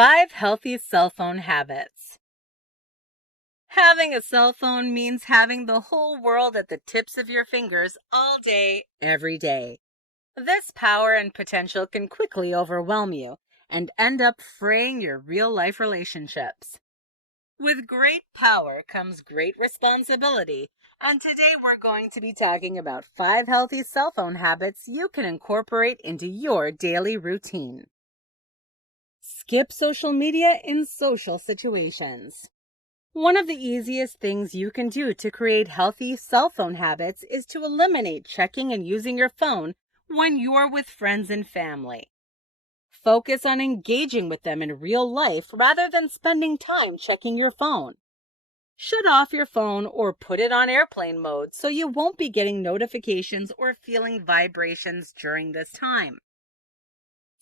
5 healthy cell phone habits. Having a cell phone means having the whole world at the tips of your fingers all day, every day. This power and potential can quickly overwhelm you and end up fraying your real life relationships. With great power comes great responsibility, and today we're going to be talking about 5 healthy cell phone habits you can incorporate into your daily routine. Skip social media in social situations. One of the easiest things you can do to create healthy cell phone habits is to eliminate checking and using your phone when you're with friends and family. Focus on engaging with them in real life rather than spending time checking your phone. Shut off your phone or put it on airplane mode so you won't be getting notifications or feeling vibrations during this time.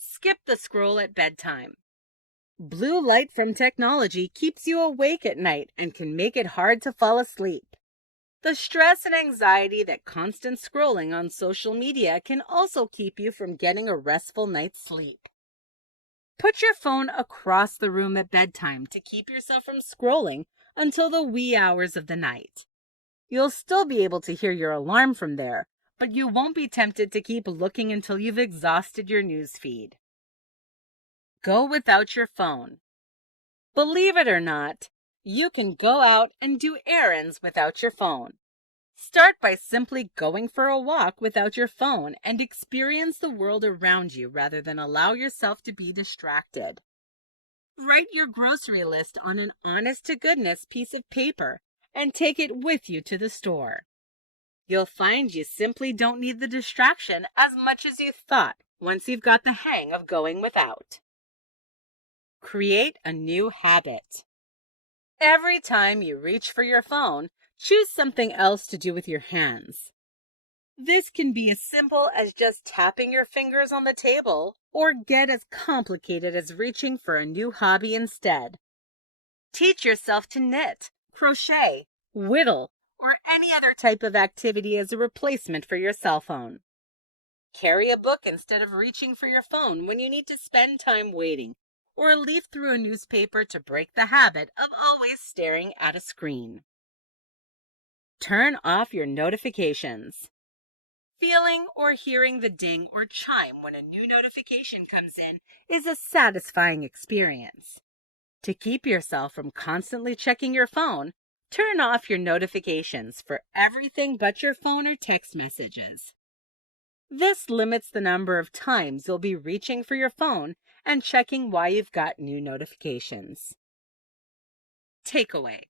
Skip the scroll at bedtime. Blue light from technology keeps you awake at night and can make it hard to fall asleep. The stress and anxiety that constant scrolling on social media can also keep you from getting a restful night's sleep. Put your phone across the room at bedtime to keep yourself from scrolling until the wee hours of the night. You'll still be able to hear your alarm from there, but you won't be tempted to keep looking until you've exhausted your news feed. Go without your phone. Believe it or not, you can go out and do errands without your phone. Start by simply going for a walk without your phone and experience the world around you rather than allow yourself to be distracted. Write your grocery list on an honest-to-goodness piece of paper and take it with you to the store. You'll find you simply don't need the distraction as much as you thought once you've got the hang of going without. Create a new habit. Every time you reach for your phone, choose something else to do with your hands. This can be as simple as just tapping your fingers on the table, or get as complicated as reaching for a new hobby instead. Teach yourself to knit, crochet, whittle, or any other type of activity as a replacement for your cell phone. Carry a book instead of reaching for your phone when you need to spend time waiting, or leaf through a newspaper to break the habit of always staring at a screen. Turn off your notifications. Feeling or hearing the ding or chime when a new notification comes in is a satisfying experience. To keep yourself from constantly checking your phone, turn off your notifications for everything but your phone or text messages. This limits the number of times you'll be reaching for your phone and checking why you've got new notifications. Takeaway.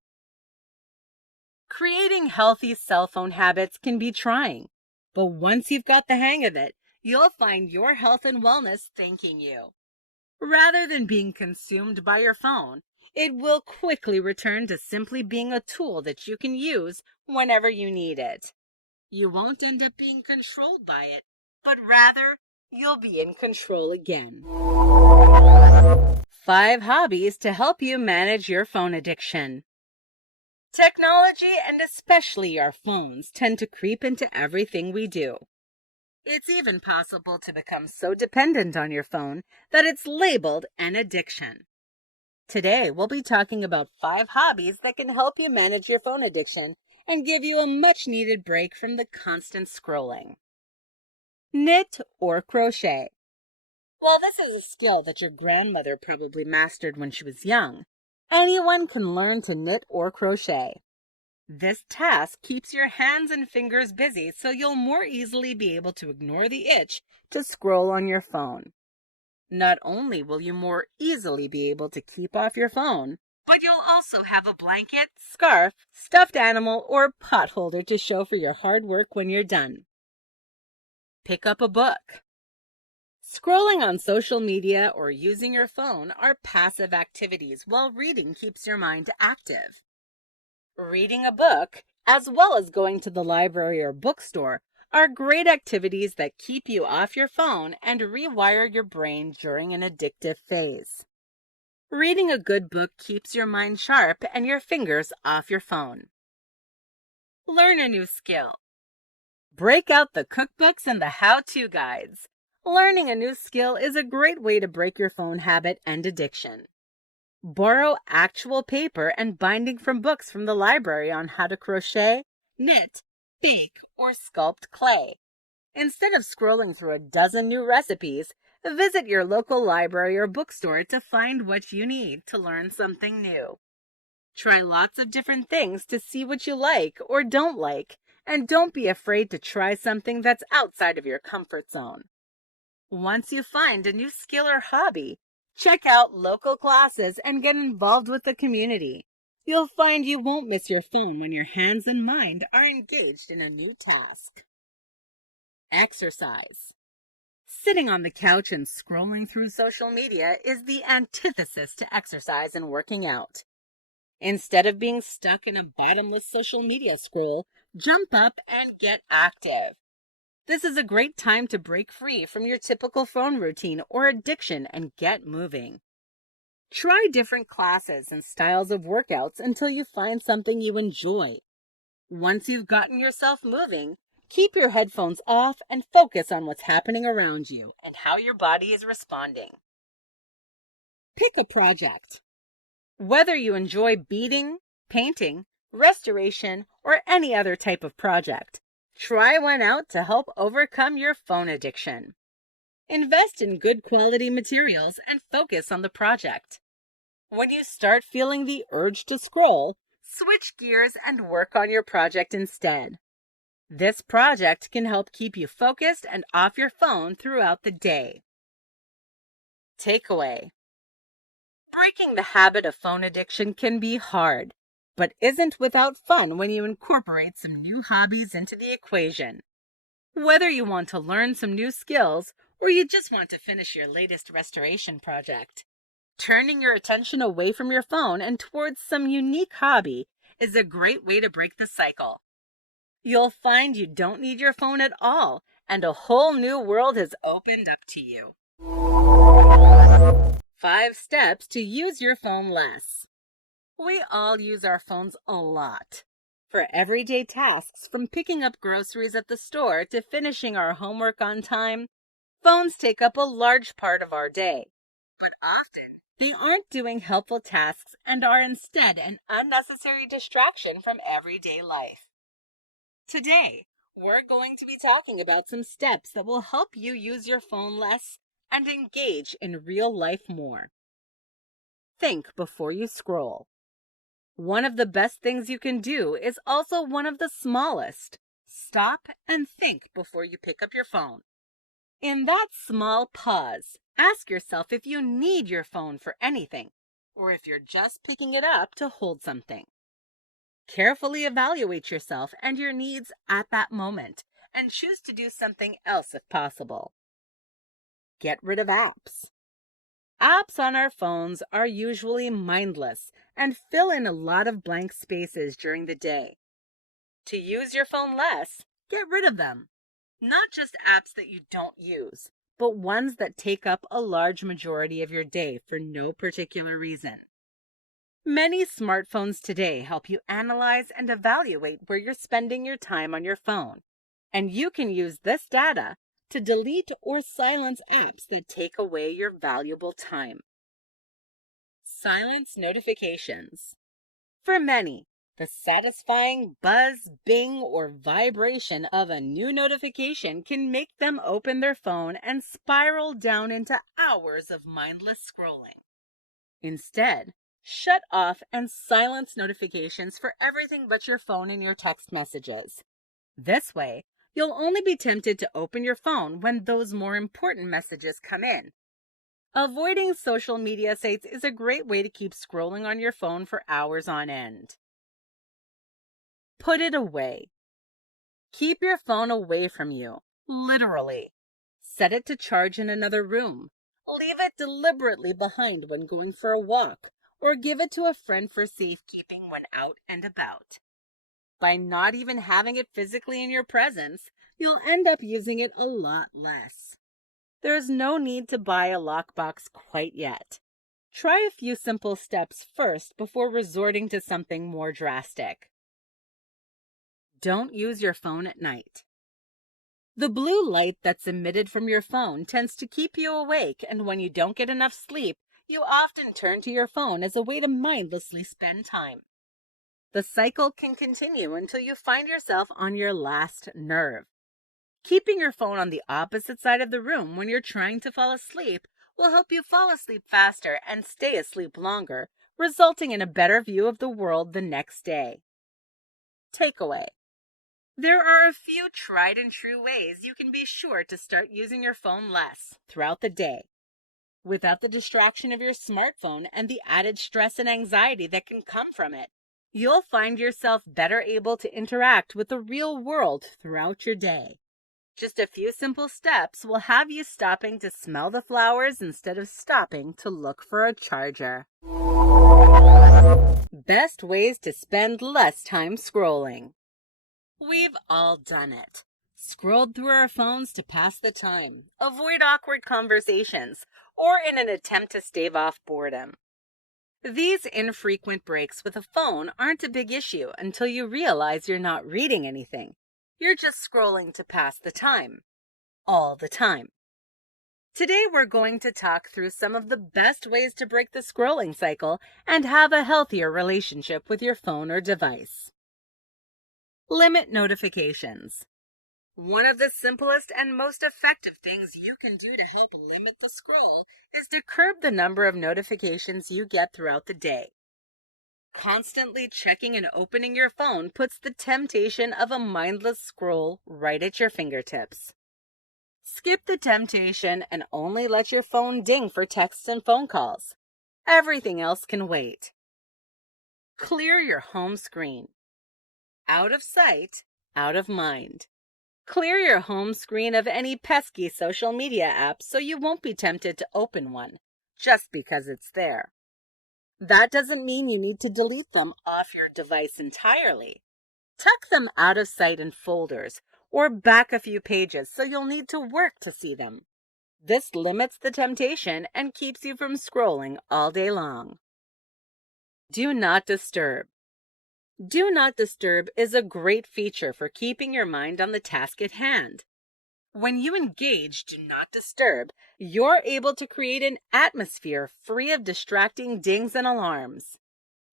Creating healthy cell phone habits can be trying, but once you've got the hang of it, you'll find your health and wellness thanking you. Rather than being consumed by your phone, it will quickly return to simply being a tool that you can use whenever you need it. You won't end up being controlled by it, but rather, you'll be in control again. 5 hobbies to help you manage your phone addiction. Technology, and especially our phones, tend to creep into everything we do. It's even possible to become so dependent on your phone that it's labeled an addiction. Today, we'll be talking about 5 hobbies that can help you manage your phone addiction and give you a much-needed break from the constant scrolling. Knit or crochet. While this is a skill that your grandmother probably mastered when she was young, anyone can learn to knit or crochet. This task keeps your hands and fingers busy, so you'll more easily be able to ignore the itch to scroll on your phone. Not only will you more easily be able to keep off your phone, but you'll also have a blanket, scarf, stuffed animal, or pot holder to show for your hard work when you're done. Pick up a book. Scrolling on social media or using your phone are passive activities, while reading keeps your mind active. Reading a book, as well as going to the library or bookstore, are great activities that keep you off your phone and rewire your brain during an addictive phase. Reading a good book keeps your mind sharp and your fingers off your phone. Learn a new skill. Break out the cookbooks and the how-to guides. Learning a new skill is a great way to break your phone habit and addiction. Borrow actual paper and binding from books from the library on how to crochet, knit, bake, or sculpt clay. Instead of scrolling through a dozen new recipes, visit your local library or bookstore to find what you need to learn something new. Try lots of different things to see what you like or don't like, and don't be afraid to try something that's outside of your comfort zone. Once you find a new skill or hobby, check out local classes and get involved with the community. You'll find you won't miss your phone when your hands and mind are engaged in a new task. Exercise. Sitting on the couch and scrolling through social media is the antithesis to exercise and working out. Instead of being stuck in a bottomless social media scroll, jump up and get active. This is a great time to break free from your typical phone routine or addiction and get moving. Try different classes and styles of workouts until you find something you enjoy. Once you've gotten yourself moving, keep your headphones off and focus on what's happening around you and how your body is responding. Pick a project. Whether you enjoy beading, painting, restoration, or any other type of project, try one out to help overcome your phone addiction. Invest in good quality materials and focus on the project. When you start feeling the urge to scroll, switch gears and work on your project instead. This project can help keep you focused and off your phone throughout the day. Takeaway. Breaking the habit of phone addiction can be hard, but isn't without fun when you incorporate some new hobbies into the equation. Whether you want to learn some new skills or you just want to finish your latest restoration project, turning your attention away from your phone and towards some unique hobby is a great way to break the cycle. You'll find you don't need your phone at all, and a whole new world has opened up to you. 5 steps to use your phone less. We all use our phones a lot. For everyday tasks, from picking up groceries at the store to finishing our homework on time, phones take up a large part of our day. But often, they aren't doing helpful tasks and are instead an unnecessary distraction from everyday life. Today, we're going to be talking about some steps that will help you use your phone less and engage in real life more. Think before you scroll. One of the best things you can do is also one of the smallest. Stop and think before you pick up your phone. In that small pause, ask yourself if you need your phone for anything, or if you're just picking it up to hold something. Carefully evaluate yourself and your needs at that moment, and choose to do something else if possible. Get rid of apps. Apps on our phones are usually mindless and fill in a lot of blank spaces during the day. To use your phone less, get rid of them. Not just apps that you don't use, but ones that take up a large majority of your day for no particular reason. Many smartphones today help you analyze and evaluate where you're spending your time on your phone, and you can use this data to delete or silence apps that take away your valuable time. Silence notifications. For many, the satisfying buzz, bing, or vibration of a new notification can make them open their phone and spiral down into hours of mindless scrolling. Instead, shut off and silence notifications for everything but your phone and your text messages. This way, you'll only be tempted to open your phone when those more important messages come in. Avoiding social media sites is a great way to keep scrolling on your phone for hours on end. Put it away. Keep your phone away from you, literally. Set it to charge in another room. Leave it deliberately behind when going for a walk, or give it to a friend for safekeeping when out and about. By not even having it physically in your presence, you'll end up using it a lot less. There is no need to buy a lockbox quite yet. Try a few simple steps first before resorting to something more drastic. Don't use your phone at night. The blue light that's emitted from your phone tends to keep you awake, and when you don't get enough sleep, you often turn to your phone as a way to mindlessly spend time. The cycle can continue until you find yourself on your last nerve. Keeping your phone on the opposite side of the room when you're trying to fall asleep will help you fall asleep faster and stay asleep longer, resulting in a better view of the world the next day. Takeaway. There are a few tried and true ways you can be sure to start using your phone less throughout the day, without the distraction of your smartphone and the added stress and anxiety that can come from it. You'll find yourself better able to interact with the real world throughout your day. Just a few simple steps will have you stopping to smell the flowers instead of stopping to look for a charger. Best ways to spend less time scrolling. We've all done it. Scrolled through our phones to pass the time, avoid awkward conversations, or in an attempt to stave off boredom. These infrequent breaks with a phone aren't a big issue until you realize you're not reading anything. You're just scrolling to pass the time. All the time. Today we're going to talk through some of the best ways to break the scrolling cycle and have a healthier relationship with your phone or device. Limit notifications. One of the simplest and most effective things you can do to help limit the scroll is to curb the number of notifications you get throughout the day. Constantly checking and opening your phone puts the temptation of a mindless scroll right at your fingertips. Skip the temptation and only let your phone ding for texts and phone calls. Everything else can wait. Clear your home screen. Out of sight, out of mind. Clear your home screen of any pesky social media apps so you won't be tempted to open one just because it's there. That doesn't mean you need to delete them off your device entirely. Tuck them out of sight in folders or back a few pages so you'll need to work to see them. This limits the temptation and keeps you from scrolling all day long. Do not disturb. Do not disturb is a great feature for keeping your mind on the task at hand. When you engage Do Not Disturb, you're able to create an atmosphere free of distracting dings and alarms.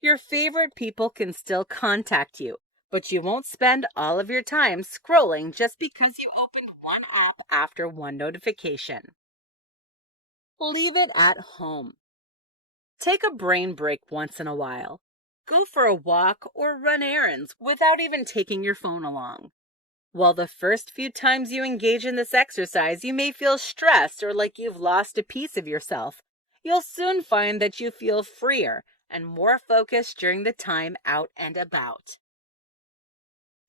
Your favorite people can still contact you, but you won't spend all of your time scrolling just because you opened one app after one notification. Leave it at home. Take a brain break once in a while. Go for a walk or run errands without even taking your phone along. While the first few times you engage in this exercise, you may feel stressed or like you've lost a piece of yourself, you'll soon find that you feel freer and more focused during the time out and about.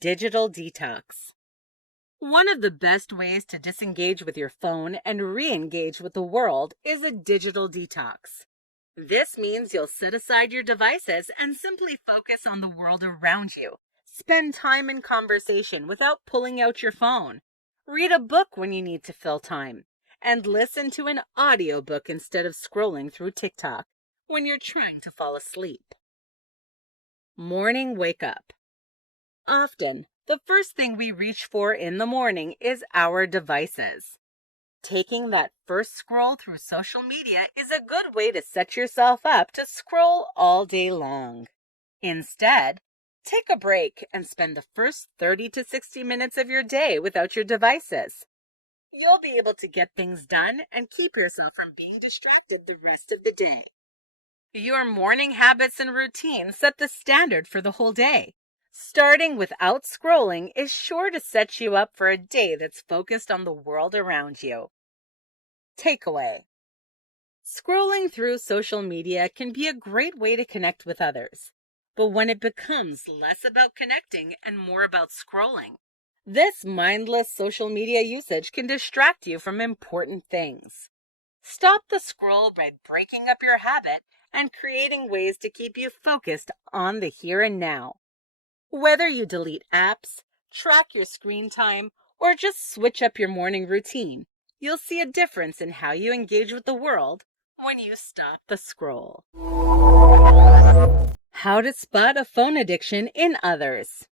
Digital detox. One of the best ways to disengage with your phone and re-engage with the world is a digital detox. This means you'll set aside your devices and simply focus on the world around you. Spend time in conversation without pulling out your phone. Read a book when you need to fill time. And listen to an audiobook instead of scrolling through TikTok when you're trying to fall asleep. Morning wake up. Often, the first thing we reach for in the morning is our devices. Taking that first scroll through social media is a good way to set yourself up to scroll all day long. Instead, take a break and spend the first 30 to 60 minutes of your day without your devices. You'll be able to get things done and keep yourself from being distracted the rest of the day. Your morning habits and routines set the standard for the whole day. Starting without scrolling is sure to set you up for a day that's focused on the world around you. Takeaway. Scrolling through social media can be a great way to connect with others, but when it becomes less about connecting and more about scrolling, this mindless social media usage can distract you from important things. Stop the scroll by breaking up your habit and creating ways to keep you focused on the here and now. Whether you delete apps, track your screen time, or just switch up your morning routine, you'll see a difference in how you engage with the world when you stop the scroll. How to spot a phone addiction in others.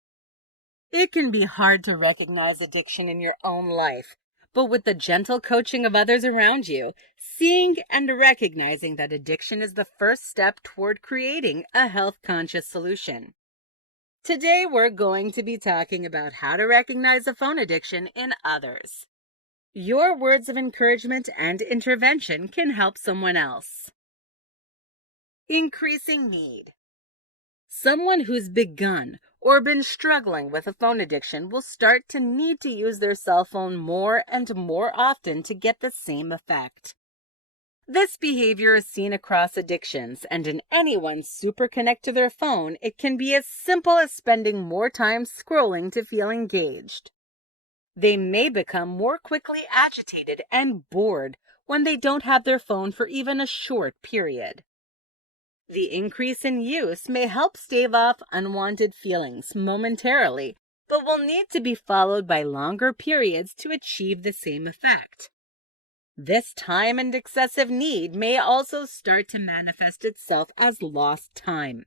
It can be hard to recognize addiction in your own life, but with the gentle coaching of others around you, seeing and recognizing that addiction is the first step toward creating a health-conscious solution. Today, we're going to be talking about how to recognize a phone addiction in others. Your words of encouragement and intervention can help someone else. Increasing need. Someone who's begun or been struggling with a phone addiction will start to need to use their cell phone more and more often to get the same effect. This behavior is seen across addictions, and in anyone super connect to their phone, it can be as simple as spending more time scrolling to feel engaged. They may become more quickly agitated and bored when they don't have their phone for even a short period. The increase in use may help stave off unwanted feelings momentarily, but will need to be followed by longer periods to achieve the same effect. This time and excessive need may also start to manifest itself as lost time.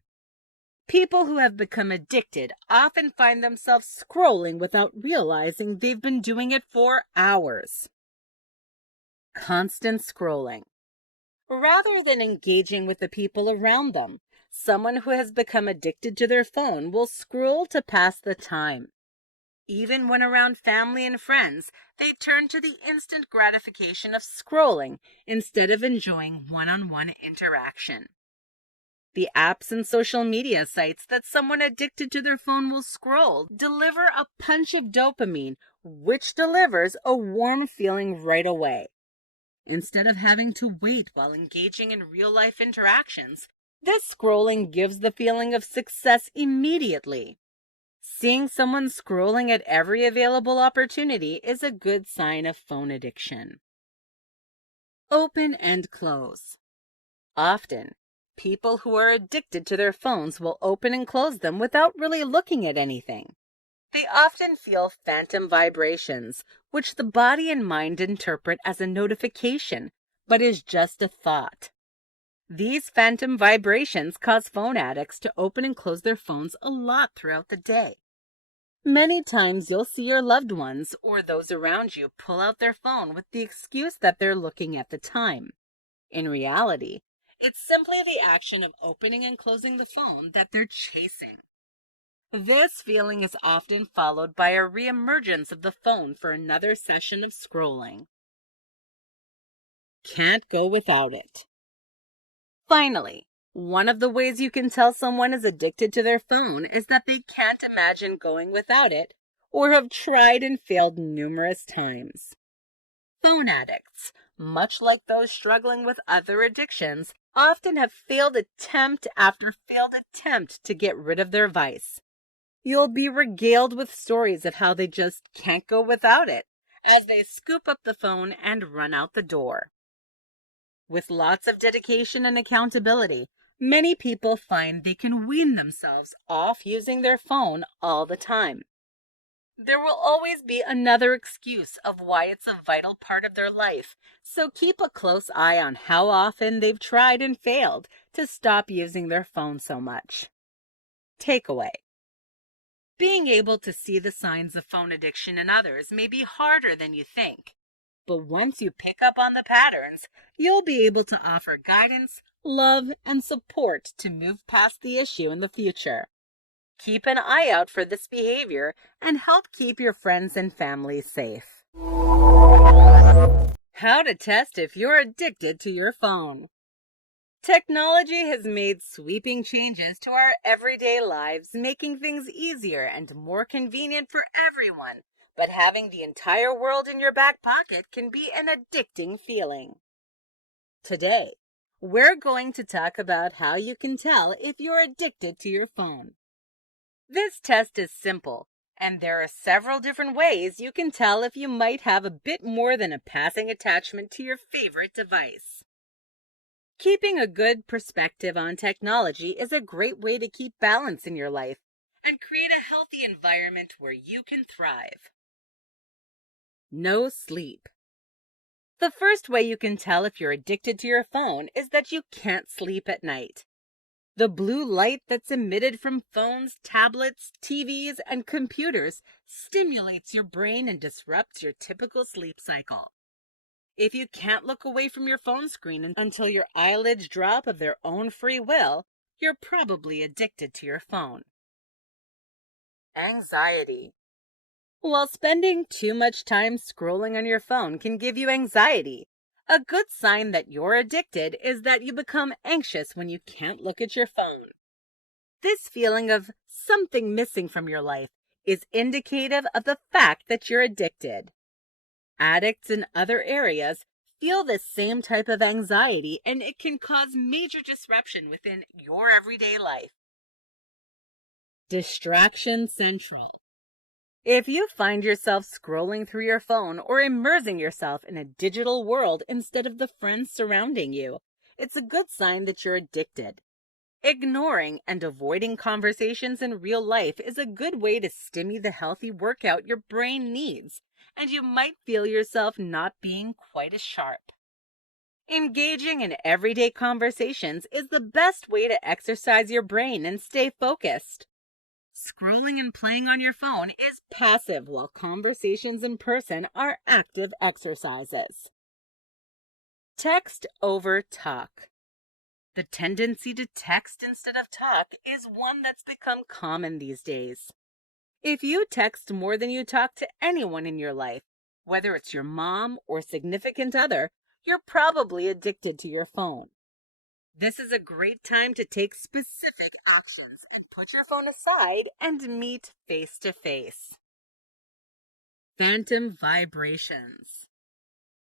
People who have become addicted often find themselves scrolling without realizing they've been doing it for hours. Constant scrolling. Rather than engaging with the people around them, someone who has become addicted to their phone will scroll to pass the time. Even when around family and friends, they turn to the instant gratification of scrolling instead of enjoying one-on-one interaction. The apps and social media sites that someone addicted to their phone will scroll deliver a punch of dopamine, which delivers a warm feeling right away. Instead of having to wait while engaging in real-life interactions, this scrolling gives the feeling of success immediately. Seeing someone scrolling at every available opportunity is a good sign of phone addiction. Open and close. Often, people who are addicted to their phones will open and close them without really looking at anything. They often feel phantom vibrations, which the body and mind interpret as a notification, but is just a thought. These phantom vibrations cause phone addicts to open and close their phones a lot throughout the day. Many times you'll see your loved ones or those around you pull out their phone with the excuse that they're looking at the time. In reality, it's simply the action of opening and closing the phone that they're chasing. This feeling is often followed by a reemergence of the phone for another session of scrolling. Can't go without it. Finally, one of the ways you can tell someone is addicted to their phone is that they can't imagine going without it or have tried and failed numerous times. Phone addicts, much like those struggling with other addictions, often have failed attempt after failed attempt to get rid of their vice. You'll be regaled with stories of how they just can't go without it, as they scoop up the phone and run out the door. With lots of dedication and accountability, many people find they can wean themselves off using their phone all the time. There will always be another excuse of why it's a vital part of their life, so keep a close eye on how often they've tried and failed to stop using their phone so much. Takeaway. Being able to see the signs of phone addiction in others may be harder than you think, but once you pick up on the patterns, you'll be able to offer guidance, love, and support to move past the issue in the future. Keep an eye out for this behavior and help keep your friends and family safe. How to test if you're addicted to your phone. Technology has made sweeping changes to our everyday lives, making things easier and more convenient for everyone. But having the entire world in your back pocket can be an addicting feeling. Today, we're going to talk about how you can tell if you're addicted to your phone. This test is simple, and there are several different ways you can tell if you might have a bit more than a passing attachment to your favorite device. Keeping a good perspective on technology is a great way to keep balance in your life and create a healthy environment where you can thrive. No sleep. The first way you can tell if you're addicted to your phone is that you can't sleep at night. The blue light that's emitted from phones, tablets, TVs, and computers stimulates your brain and disrupts your typical sleep cycle. If you can't look away from your phone screen until your eyelids drop of their own free will, you're probably addicted to your phone. Anxiety. While spending too much time scrolling on your phone can give you anxiety, a good sign that you're addicted is that you become anxious when you can't look at your phone. This feeling of something missing from your life is indicative of the fact that you're addicted. Addicts in other areas feel this same type of anxiety, and it can cause major disruption within your everyday life. Distraction Central. If you find yourself scrolling through your phone or immersing yourself in a digital world instead of the friends surrounding you, it's a good sign that you're addicted. Ignoring and avoiding conversations in real life is a good way to stymie the healthy workout your brain needs, and you might feel yourself not being quite as sharp. Engaging in everyday conversations is the best way to exercise your brain and stay focused. Scrolling and playing on your phone is passive, while conversations in person are active exercises. Text over talk. The tendency to text instead of talk is one that's become common these days. If you text more than you talk to anyone in your life, whether it's your mom or significant other, you're probably addicted to your phone. This is a great time to take specific actions and put your phone aside and meet face to face. Phantom vibrations.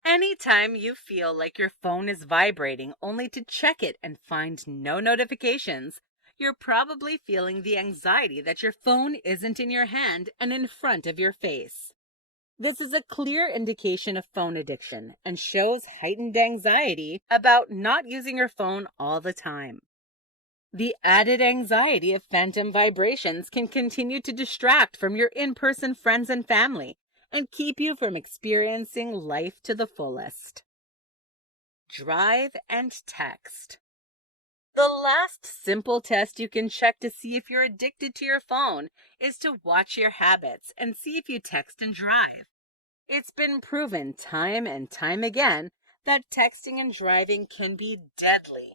Anytime you feel like your phone is vibrating only to check it and find no notifications, you're probably feeling the anxiety that your phone isn't in your hand and in front of your face. This is a clear indication of phone addiction and shows heightened anxiety about not using your phone all the time. The added anxiety of phantom vibrations can continue to distract from your in-person friends and family and keep you from experiencing life to the fullest. Drive and text. The last simple test you can check to see if you're addicted to your phone is to watch your habits and see if you text and drive. It's been proven time and time again that texting and driving can be deadly.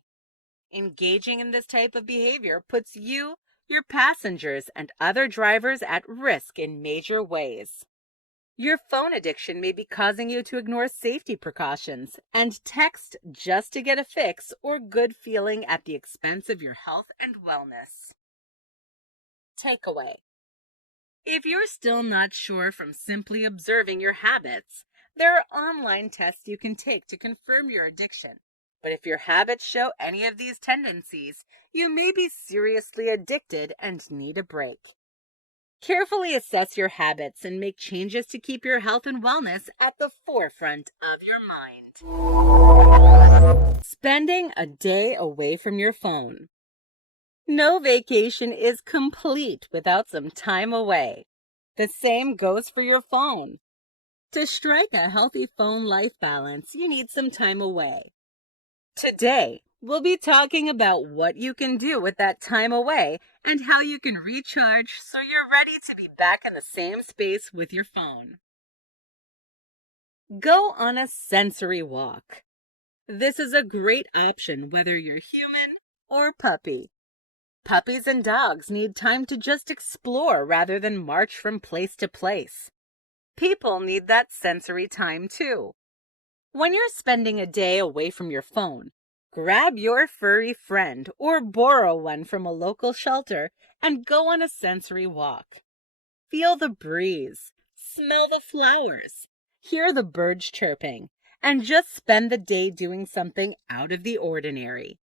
Engaging in this type of behavior puts you, your passengers, and other drivers at risk in major ways. Your phone addiction may be causing you to ignore safety precautions and text just to get a fix or good feeling at the expense of your health and wellness. Takeaway. If you're still not sure from simply observing your habits, there are online tests you can take to confirm your addiction. But if your habits show any of these tendencies, you may be seriously addicted and need a break. Carefully assess your habits and make changes to keep your health and wellness at the forefront of your mind. Spending a day away from your phone. No vacation is complete without some time away. The same goes for your phone. To strike a healthy phone life balance, you need some time away. Today, we'll be talking about what you can do with that time away and how you can recharge so you're ready to be back in the same space with your phone. Go on a sensory walk. This is a great option whether you're human or puppy. Puppies and dogs need time to just explore rather than march from place to place. People need that sensory time too. When you're spending a day away from your phone, grab your furry friend or borrow one from a local shelter and go on a sensory walk. Feel the breeze, smell the flowers, hear the birds chirping, and just spend the day doing something out of the ordinary.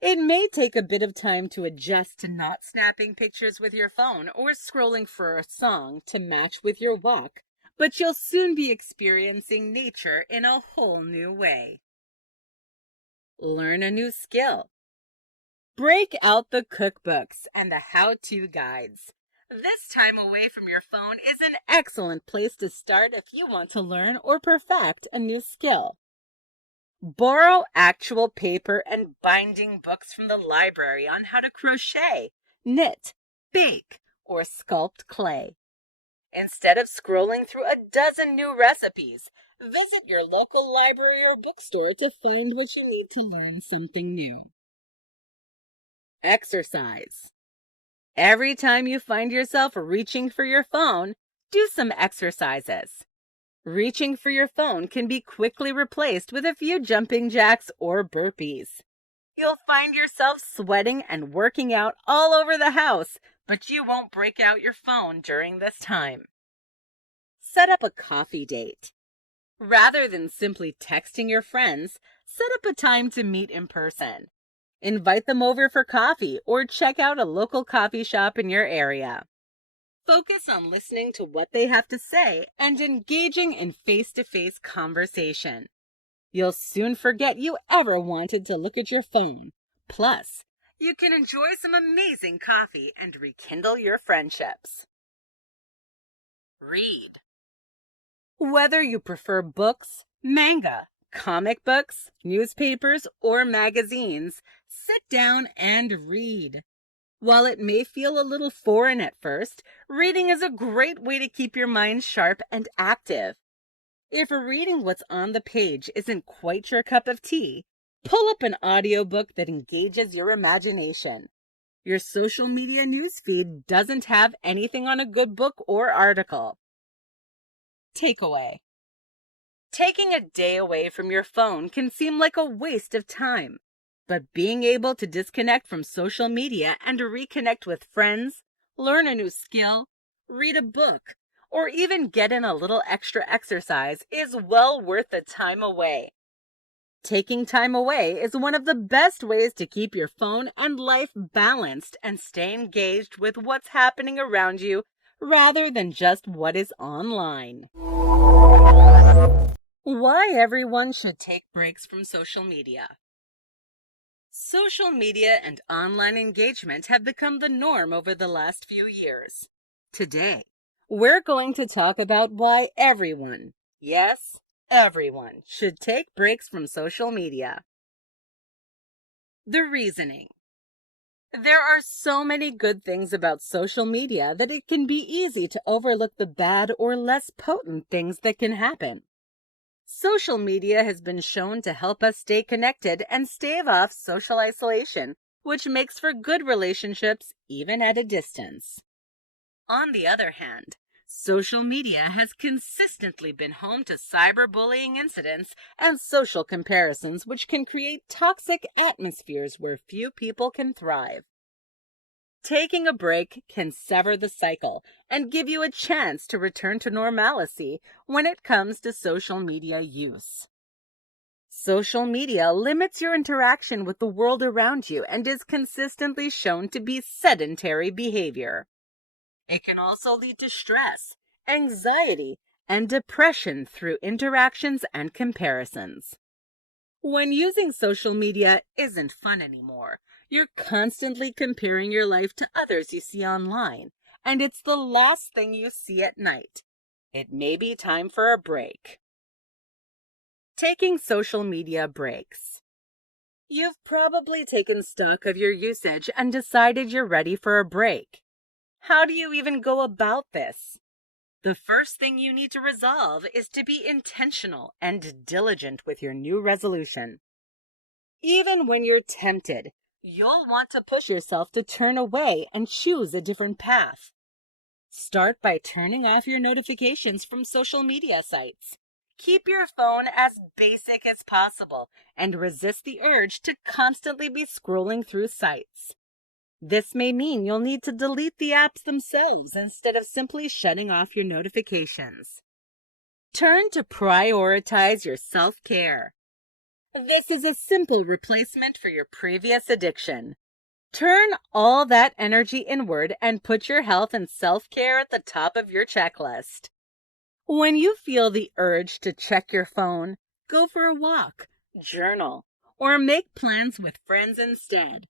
It may take a bit of time to adjust to not snapping pictures with your phone or scrolling for a song to match with your walk, but you'll soon be experiencing nature in a whole new way. Learn a new skill. Break out the cookbooks and the how-to guides. This time away from your phone is an excellent place to start if you want to learn or perfect a new skill. Borrow actual paper and binding books from the library on how to crochet, knit, bake, or sculpt clay. Instead of scrolling through a dozen new recipes, visit your local library or bookstore to find what you need to learn something new. Exercise. Every time you find yourself reaching for your phone, do some exercises. Reaching for your phone can be quickly replaced with a few jumping jacks or burpees. You'll find yourself sweating and working out all over the house, but you won't break out your phone during this time. Set up a coffee date. Rather than simply texting your friends, set up a time to meet in person. Invite them over for coffee or check out a local coffee shop in your area. Focus on listening to what they have to say and engaging in face-to-face conversation. You'll soon forget you ever wanted to look at your phone. Plus, you can enjoy some amazing coffee and rekindle your friendships. Read. Whether you prefer books, manga, comic books, newspapers, or magazines, sit down and read. While it may feel a little foreign at first, reading is a great way to keep your mind sharp and active. If reading what's on the page isn't quite your cup of tea, pull up an audiobook that engages your imagination. Your social media newsfeed doesn't have anything on a good book or article. Takeaway. Taking a day away from your phone can seem like a waste of time. But being able to disconnect from social media and reconnect with friends, learn a new skill, read a book, or even get in a little extra exercise is well worth the time away. Taking time away is one of the best ways to keep your phone and life balanced and stay engaged with what's happening around you rather than just what is online. Why everyone should take breaks from social media. Social media and online engagement have become the norm over the last few years. Today, we're going to talk about why everyone, yes, everyone, should take breaks from social media. The reasoning. There are so many good things about social media that it can be easy to overlook the bad or less potent things that can happen. Social media has been shown to help us stay connected and stave off social isolation, which makes for good relationships even at a distance. On the other hand, social media has consistently been home to cyberbullying incidents and social comparisons, which can create toxic atmospheres where few people can thrive. Taking a break can sever the cycle and give you a chance to return to normalcy when it comes to social media use. Social media limits your interaction with the world around you and is consistently shown to be sedentary behavior. It can also lead to stress, anxiety, and depression through interactions and comparisons. When using social media isn't fun anymore, you're constantly comparing your life to others you see online, and it's the last thing you see at night. It may be time for a break. Taking social media breaks. You've probably taken stock of your usage and decided you're ready for a break. How do you even go about this? The first thing you need to resolve is to be intentional and diligent with your new resolution. Even when you're tempted, you'll want to push yourself to turn away and choose a different path. Start by turning off your notifications from social media sites. Keep your phone as basic as possible and resist the urge to constantly be scrolling through sites. This may mean you'll need to delete the apps themselves instead of simply shutting off your notifications. Turn to prioritize your self-care. This is a simple replacement for your previous addiction. Turn all that energy inward and put your health and self-care at the top of your checklist. When you feel the urge to check your phone, go for a walk, journal, or make plans with friends instead.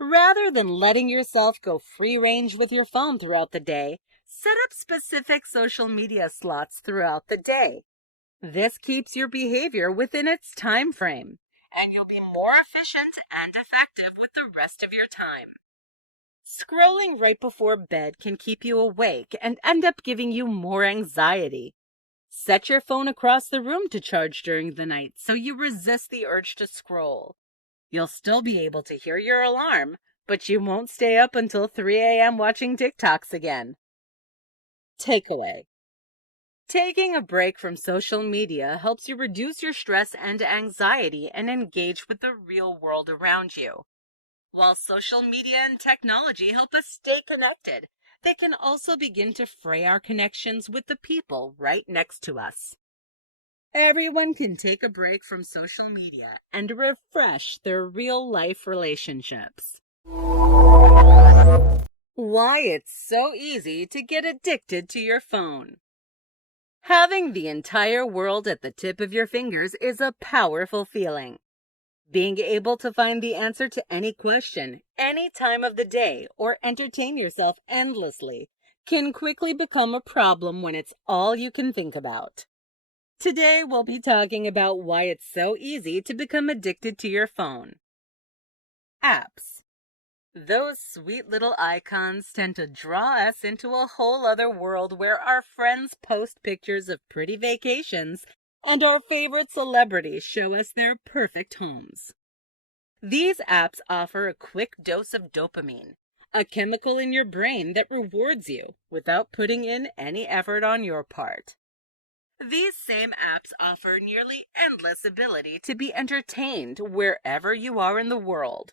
Rather than letting yourself go free range with your phone throughout the day, set up specific social media slots throughout the day. This keeps your behavior within its time frame, and you'll be more efficient and effective with the rest of your time. Scrolling right before bed can keep you awake and end up giving you more anxiety. Set your phone across the room to charge during the night so you resist the urge to scroll. You'll still be able to hear your alarm, but you won't stay up until 3 a.m. watching TikToks again. Takeaway. Taking a break from social media helps you reduce your stress and anxiety and engage with the real world around you. While social media and technology help us stay connected, they can also begin to fray our connections with the people right next to us. Everyone can take a break from social media and refresh their real-life relationships. Why it's so easy to get addicted to your phone. Having the entire world at the tip of your fingers is a powerful feeling. Being able to find the answer to any question, any time of the day, or entertain yourself endlessly can quickly become a problem when it's all you can think about. Today, we'll be talking about why it's so easy to become addicted to your phone. Apps. Those sweet little icons tend to draw us into a whole other world where our friends post pictures of pretty vacations and our favorite celebrities show us their perfect homes. These apps offer a quick dose of dopamine, a chemical in your brain that rewards you without putting in any effort on your part. These same apps offer nearly endless ability to be entertained wherever you are in the world.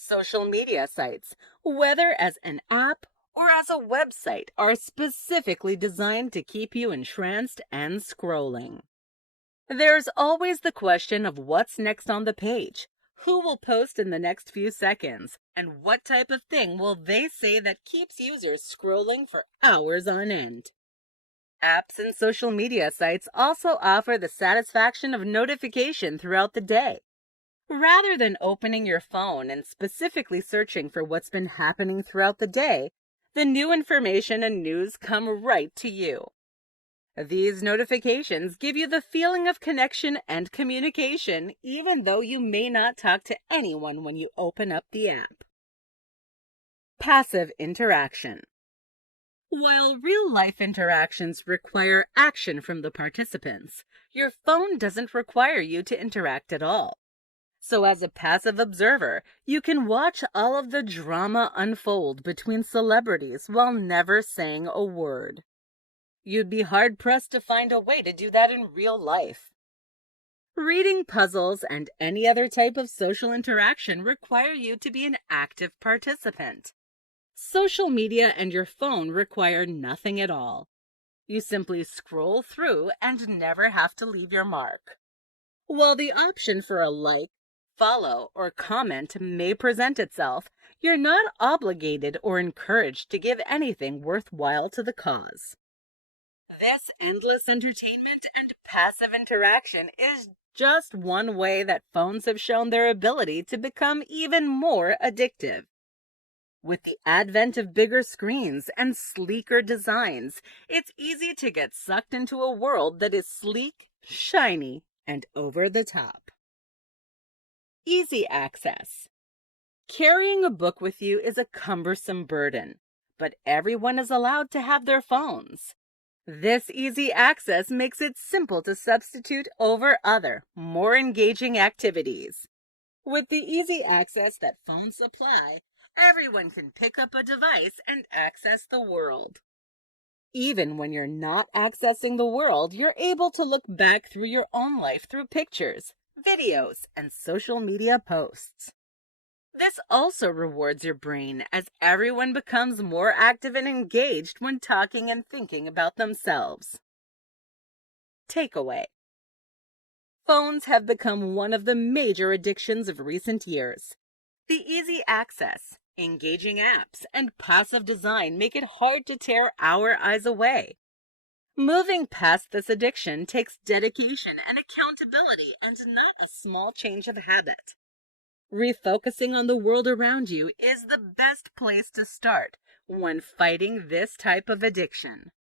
Social media sites, whether as an app or as a website, are specifically designed to keep you entranced and scrolling. There's always the question of what's next on the page, who will post in the next few seconds, and what type of thing will they say that keeps users scrolling for hours on end. Apps and social media sites also offer the satisfaction of notification throughout the day. Rather than opening your phone and specifically searching for what's been happening throughout the day, the new information and news come right to you. These notifications give you the feeling of connection and communication, even though you may not talk to anyone when you open up the app. Passive interaction. While real-life interactions require action from the participants, your phone doesn't require you to interact at all. So as a passive observer, you can watch all of the drama unfold between celebrities while never saying a word. You'd be hard-pressed to find a way to do that in real life. Reading puzzles and any other type of social interaction require you to be an active participant. Social media and your phone require nothing at all. You simply scroll through and never have to leave your mark. While the option for a like, follow, or comment may present itself, you're not obligated or encouraged to give anything worthwhile to the cause. This endless entertainment and passive interaction is just one way that phones have shown their ability to become even more addictive. With the advent of bigger screens and sleeker designs, it's easy to get sucked into a world that is sleek, shiny, and over the top. Easy access. Carrying a book with you is a cumbersome burden, but everyone is allowed to have their phones. This easy access makes it simple to substitute over other, more engaging activities. With the easy access that phones supply, everyone can pick up a device and access the world. Even when you're not accessing the world, you're able to look back through your own life through pictures, videos, and social media posts. This also rewards your brain as everyone becomes more active and engaged when talking and thinking about themselves. Takeaway. Phones have become one of the major addictions of recent years. The easy access, engaging apps, and passive design make it hard to tear our eyes away. Moving past this addiction takes dedication and accountability and not a small change of habit. Refocusing on the world around you is the best place to start when fighting this type of addiction.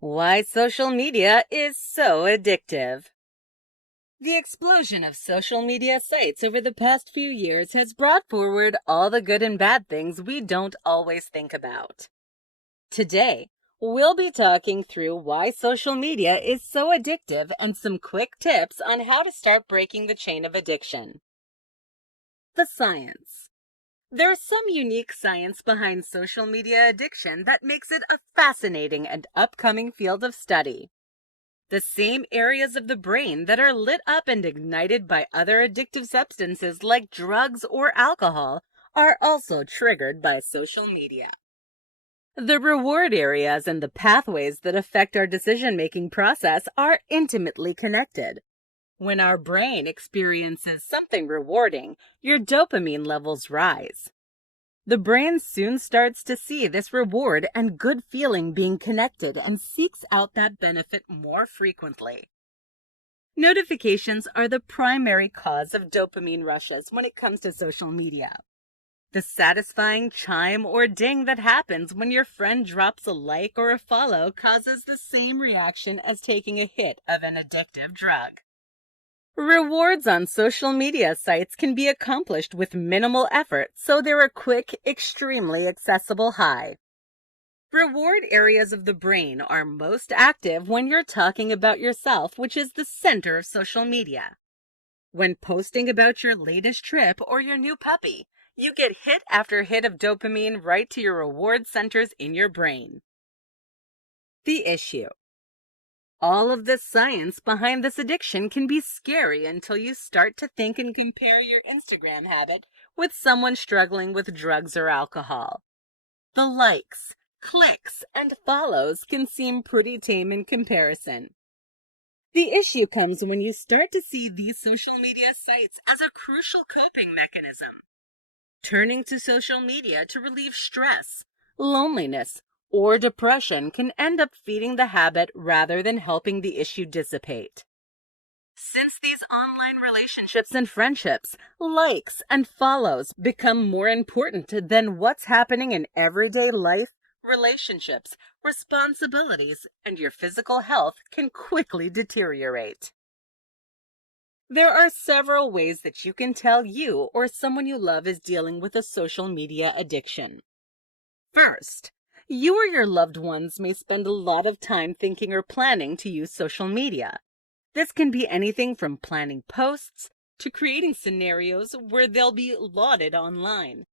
Why social media is so addictive. The explosion of social media sites over the past few years has brought forward all the good and bad things we don't always think about. Today, we'll be talking through why social media is so addictive and some quick tips on how to start breaking the chain of addiction. The science. There's some unique science behind social media addiction that makes it a fascinating and upcoming field of study. The same areas of the brain that are lit up and ignited by other addictive substances like drugs or alcohol are also triggered by social media. The reward areas and the pathways that affect our decision-making process are intimately connected. When our brain experiences something rewarding, your dopamine levels rise. The brain soon starts to see this reward and good feeling being connected and seeks out that benefit more frequently. Notifications are the primary cause of dopamine rushes when it comes to social media. The satisfying chime or ding that happens when your friend drops a like or a follow causes the same reaction as taking a hit of an addictive drug. Rewards on social media sites can be accomplished with minimal effort, so they're a quick, extremely accessible high. Reward areas of the brain are most active when you're talking about yourself, which is the center of social media. When posting about your latest trip or your new puppy, you get hit after hit of dopamine right to your reward centers in your brain. The issue. All of the science behind this addiction can be scary until you start to think and compare your Instagram habit with someone struggling with drugs or alcohol. The likes, clicks, and follows can seem pretty tame in comparison. The issue comes when you start to see these social media sites as a crucial coping mechanism. Turning to social media to relieve stress, loneliness, or depression can end up feeding the habit rather than helping the issue dissipate. Since these online relationships and friendships, likes and follows become more important than what's happening in everyday life, relationships, responsibilities, and your physical health can quickly deteriorate. There are several ways that you can tell you or someone you love is dealing with a social media addiction. First, you or your loved ones may spend a lot of time thinking or planning to use social media. This can be anything from planning posts to creating scenarios where they'll be lauded online.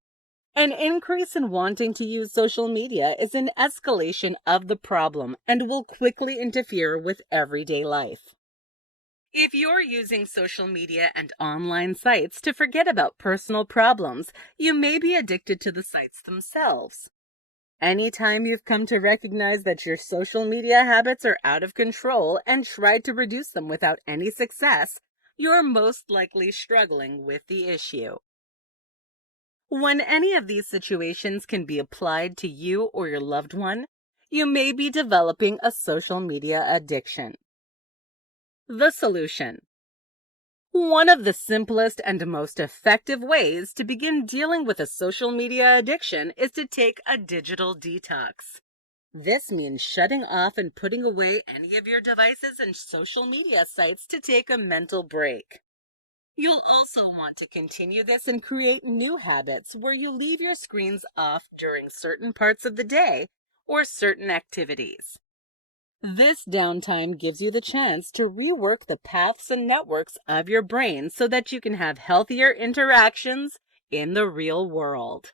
An increase in wanting to use social media is an escalation of the problem and will quickly interfere with everyday life. If you're using social media and online sites to forget about personal problems, you may be addicted to the sites themselves. Anytime you've come to recognize that your social media habits are out of control and tried to reduce them without any success, you're most likely struggling with the issue. When any of these situations can be applied to you or your loved one, you may be developing a social media addiction. The solution. One of the simplest and most effective ways to begin dealing with a social media addiction is to take a digital detox. This means shutting off and putting away any of your devices and social media sites to take a mental break. You'll also want to continue this and create new habits where you leave your screens off during certain parts of the day or certain activities. This downtime gives you the chance to rework the paths and networks of your brain so that you can have healthier interactions in the real world.